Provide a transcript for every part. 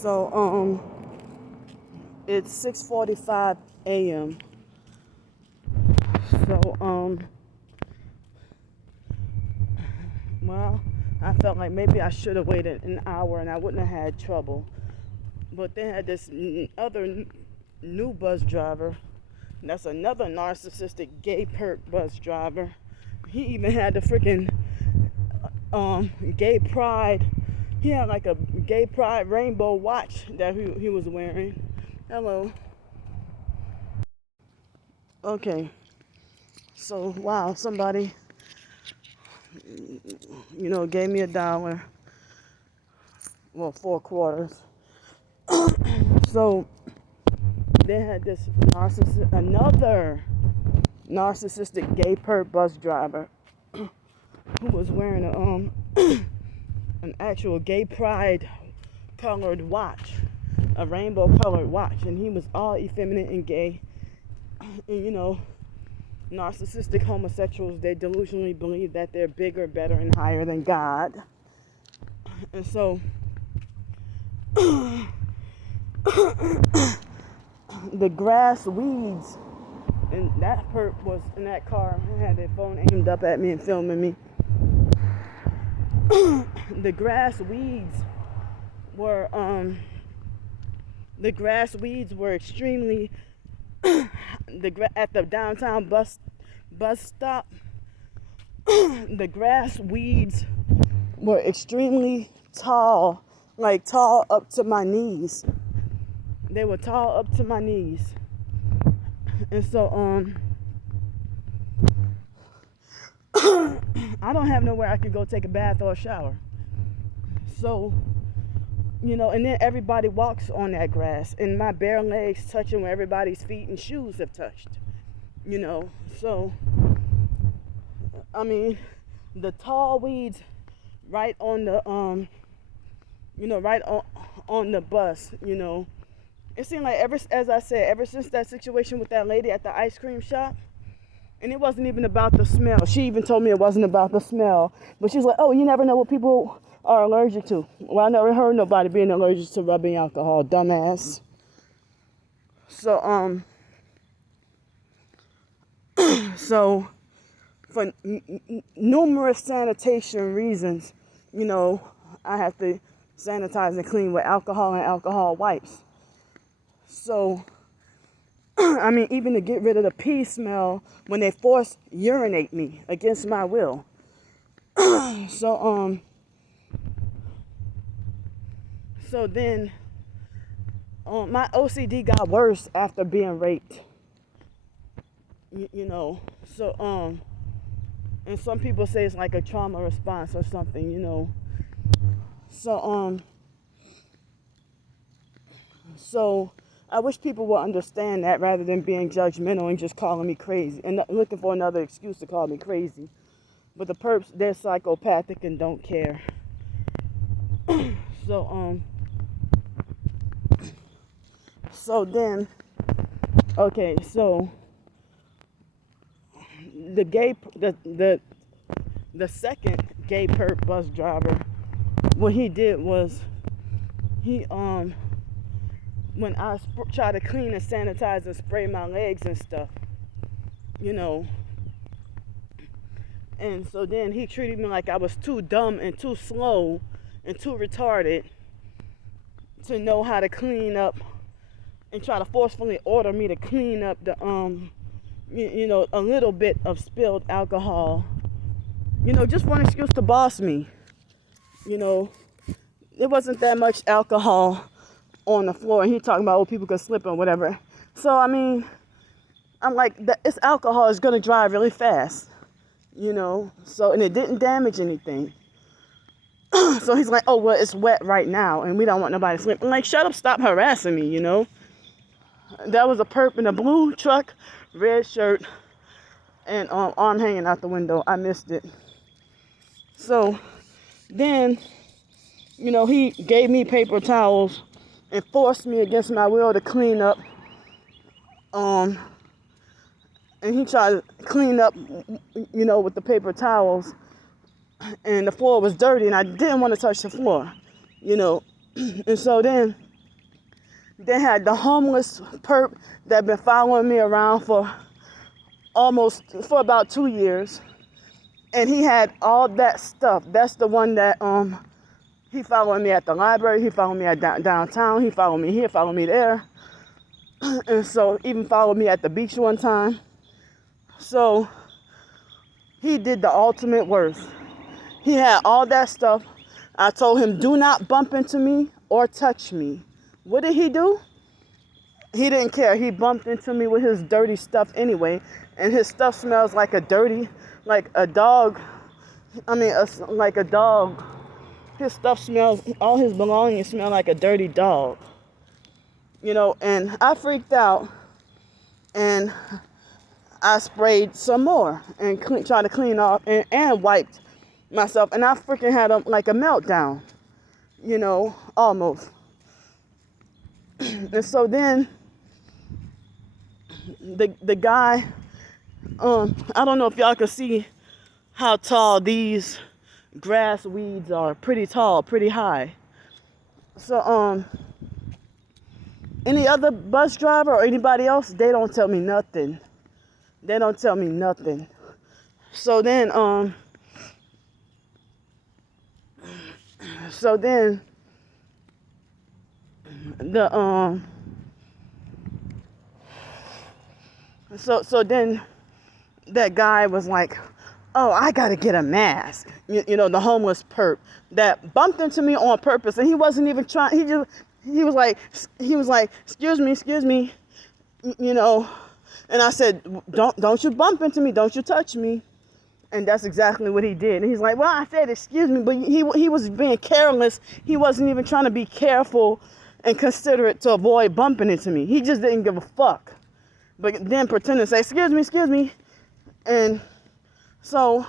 So, it's 6:45 a.m. So, well, I felt like maybe I should have waited an hour and I wouldn't have had trouble. But they had this other new bus driver. That's another narcissistic gay perp bus driver. He even had the freaking gay pride. He had like a gay pride rainbow watch that he was wearing. Hello. Okay. So wow, somebody, gave me $1. Well, 4 quarters. So they had this another narcissistic gay perp bus driver who was wearing an actual gay pride colored watch, a rainbow colored watch, and he was all effeminate and gay. And narcissistic homosexuals, they delusionally believe that they're bigger, better, and higher than God. And so the grass weeds, and that perp was in that car and had their phone aimed up at me and filming me. The grass weeds were extremely at the downtown bus stop. The grass weeds were extremely tall, like tall up to my knees. They were tall up to my knees. And so I don't have nowhere I can go take a bath or a shower. So, and then everybody walks on that grass, and my bare legs touching where everybody's feet and shoes have touched. So I mean, the tall weeds right on the right on the bus. It seemed like ever since that situation with that lady at the ice cream shop, and it wasn't even about the smell. She even told me it wasn't about the smell, but she's like, "Oh, you never know what people are allergic to." Well, I never heard nobody being allergic to rubbing alcohol, dumbass. So so for numerous sanitation reasons, I have to sanitize and clean with alcohol and alcohol wipes. So, I mean, even to get rid of the pee smell when they force urinate me against my will. So then, my OCD got worse after being raped. So, and some people say it's like a trauma response or something, So, so I wish people would understand that rather than being judgmental and just calling me crazy and looking for another excuse to call me crazy. But the perps, they're psychopathic and don't care. So then, okay, so the second gay perp bus driver, what he did was he when I tried to clean and sanitize and spray my legs and stuff, and so then he treated me like I was too dumb and too slow and too retarded to know how to clean up, and try to forcefully order me to clean up the a little bit of spilled alcohol, just one excuse to boss me. There wasn't that much alcohol on the floor, and he talking about people could slip or whatever. So I mean, I'm like, it's alcohol is gonna dry really fast, so, and it didn't damage anything. So he's like, "Oh well, it's wet right now and we don't want nobody to slip." I'm like, "Shut up, stop harassing me." That was a perp in a blue truck, red shirt, and arm hanging out the window. I missed it. So then, he gave me paper towels and forced me against my will to clean up. And he tried to clean up, with the paper towels. And the floor was dirty, and I didn't want to touch the floor, And so then Then had the homeless perp that been following me around for about 2 years. And he had all that stuff. That's the one that he followed me at the library, he followed me at downtown, he followed me here, followed me there. And so even followed me at the beach one time. So he did the ultimate worst. He had all that stuff. I told him, do not bump into me or touch me. What did he do? He didn't care. He bumped into me with his dirty stuff anyway. And his stuff smells like a dog. Like a dog. His stuff smells, all his belongings smell like a dirty dog. And I freaked out. And I sprayed some more and tried to clean off and wiped myself. And I freaking had a meltdown, almost. And so then the guy, I don't know if y'all can see how tall these grass weeds are. Pretty tall, pretty high. So any other bus driver or anybody else, they don't tell me nothing. They don't tell me nothing. So then then that guy was like, oh, I gotta get a mask. The homeless perp that bumped into me on purpose, and he wasn't even trying. He was like, excuse me, And I said, don't you bump into me, don't you touch me. And that's exactly what he did. And he's like, well, I said, excuse me, but he was being careless. He wasn't even trying to be careful and considerate to avoid bumping into me. He just didn't give a fuck. But then pretended to say, excuse me. And so,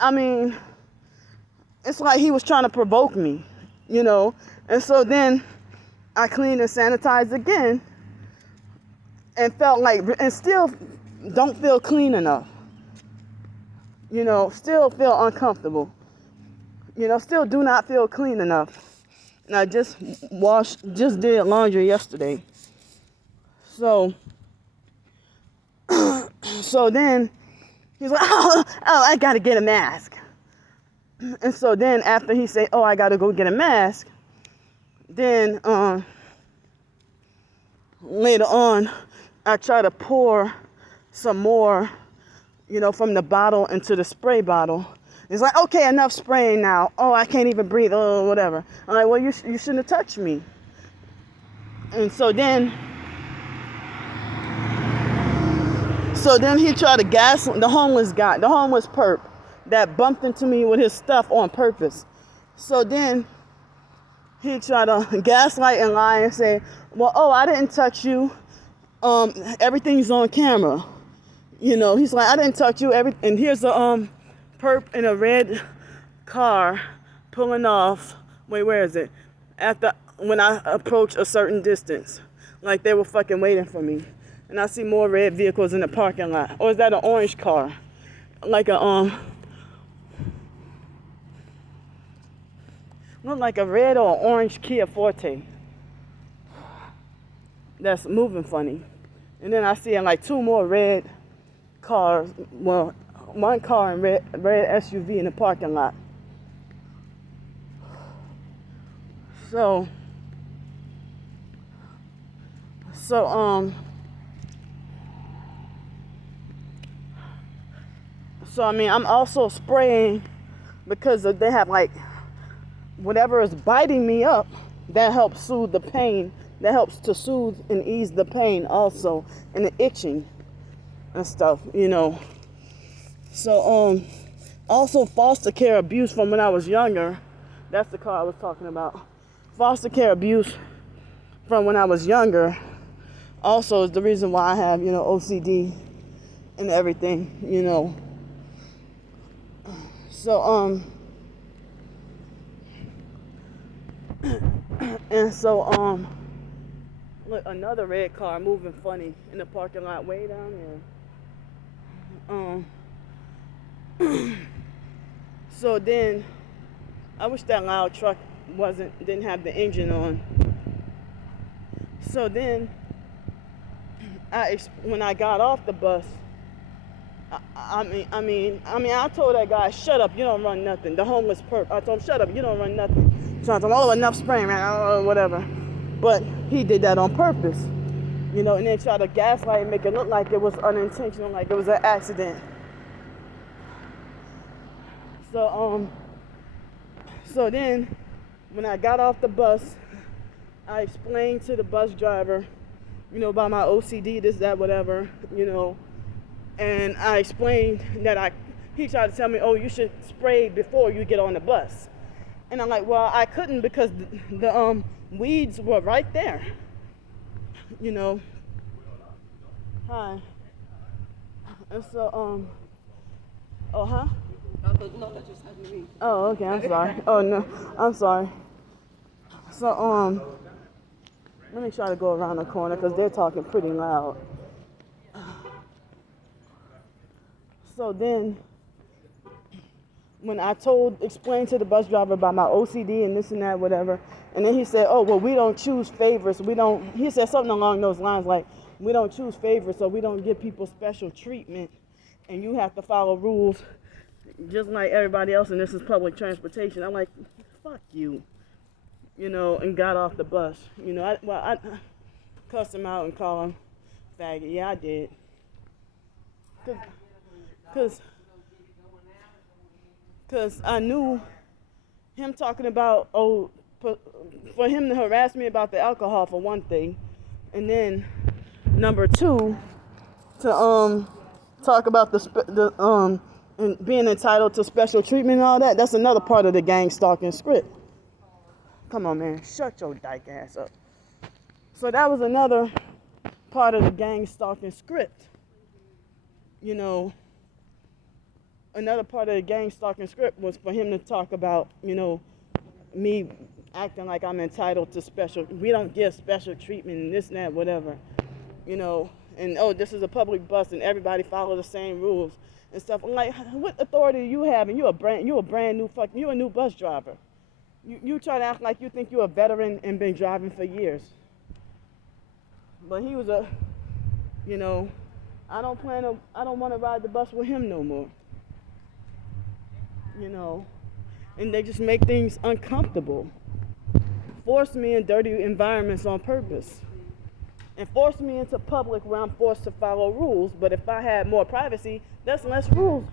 I mean, it's like he was trying to provoke me, And so then I cleaned and sanitized again and and still don't feel clean enough. Still feel uncomfortable. Still do not feel clean enough. And I just did laundry yesterday. So then he's like, oh, I gotta get a mask. And so then after he said, oh, I gotta go get a mask, then later on, I try to pour some more, from the bottle into the spray bottle. It's like, okay, enough spraying now. Oh, I can't even breathe. Oh, whatever. I'm like, well, you shouldn't have touched me. And so then he tried to gas the homeless perp that bumped into me with his stuff on purpose. So then he tried to gaslight and lie and say, well, oh, I didn't touch you. Everything's on camera. He's like, I didn't touch you. And here's a perp in a red car pulling off. Wait, where is it? When I approach a certain distance, like they were fucking waiting for me. And I see more red vehicles in the parking lot. Or is that an orange car? Like look like a red or orange Kia Forte. That's moving funny. And then I see like two more red cars. Well, one car and red SUV in the parking lot. So I mean, I'm also spraying because they have like whatever is biting me up, that helps soothe the pain. That helps to soothe and ease the pain also, and the itching and stuff, So also foster care abuse from when I was younger. That's the car I was talking about. Foster care abuse from when I was younger also is the reason why I have, OCD and everything, So and so look, another red car moving funny in the parking lot way down there. So then I wish that loud truck didn't have the engine on. So then, when I got off the bus, I told that guy, shut up, you don't run nothing. The homeless perp. I told him, shut up, you don't run nothing. So I told him, oh, enough spraying, man, whatever. But he did that on purpose, and then tried to gaslight and make it look like it was unintentional, like it was an accident. So then, when I got off the bus, I explained to the bus driver, about my OCD, this, that, whatever, and I explained that he tried to tell me, oh, you should spray before you get on the bus. And I'm like, well, I couldn't because the weeds were right there, Hi. And so, oh, huh? Oh, okay, I'm sorry. Oh, no, I'm sorry. So, let me try to go around the corner because they're talking pretty loud. So then, when I explained to the bus driver about my OCD and this and that, whatever, and then he said, oh, well, we don't choose favorites. He said something along those lines like, we don't choose favorites, so we don't give people special treatment, and you have to follow rules just like everybody else, and this is public transportation. I'm like, fuck you, and got off the bus. I cussed him out and called him faggot. Yeah, I did. Because I knew him talking about, for him to harass me about the alcohol for one thing, and then number two, to talk about and being entitled to special treatment and all that. That's another part of the gang stalking script. Come on, man, shut your dyke ass up. So that was another part of the gang stalking script. Another part of the gang stalking script was for him to talk about, me acting like I'm entitled to we don't give special treatment and this and that, whatever, and oh, this is a public bus and everybody follow the same rules and stuff. I'm like, what authority do you have? And you're a new bus driver. You try to act like you think you're a veteran and been driving for years. But he was I don't want to ride the bus with him no more. And they just make things uncomfortable. Force me in dirty environments on purpose. And force me into public where I'm forced to follow rules. But if I had more privacy, that's less rules.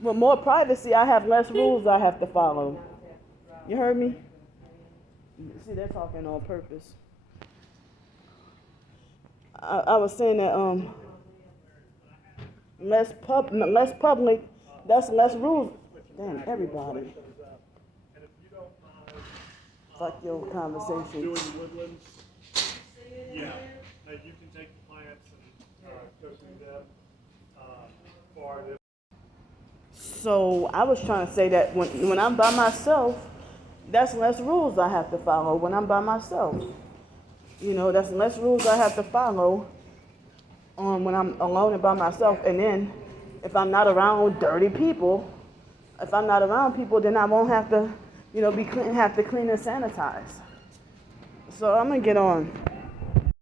With more privacy, I have less rules I have to follow. You heard me? See, they're talking on purpose. I was saying that less public, that's less rules. Damn, everybody. Fuck your conversation. Yeah, you can take the plants and go through them for it. So I was trying to say that when I'm by myself, that's less rules I have to follow when I'm by myself. That's less rules I have to follow when I'm alone and by myself. And then if I'm not around dirty people, then I won't have to, have to clean and sanitize. So I'm going to get on.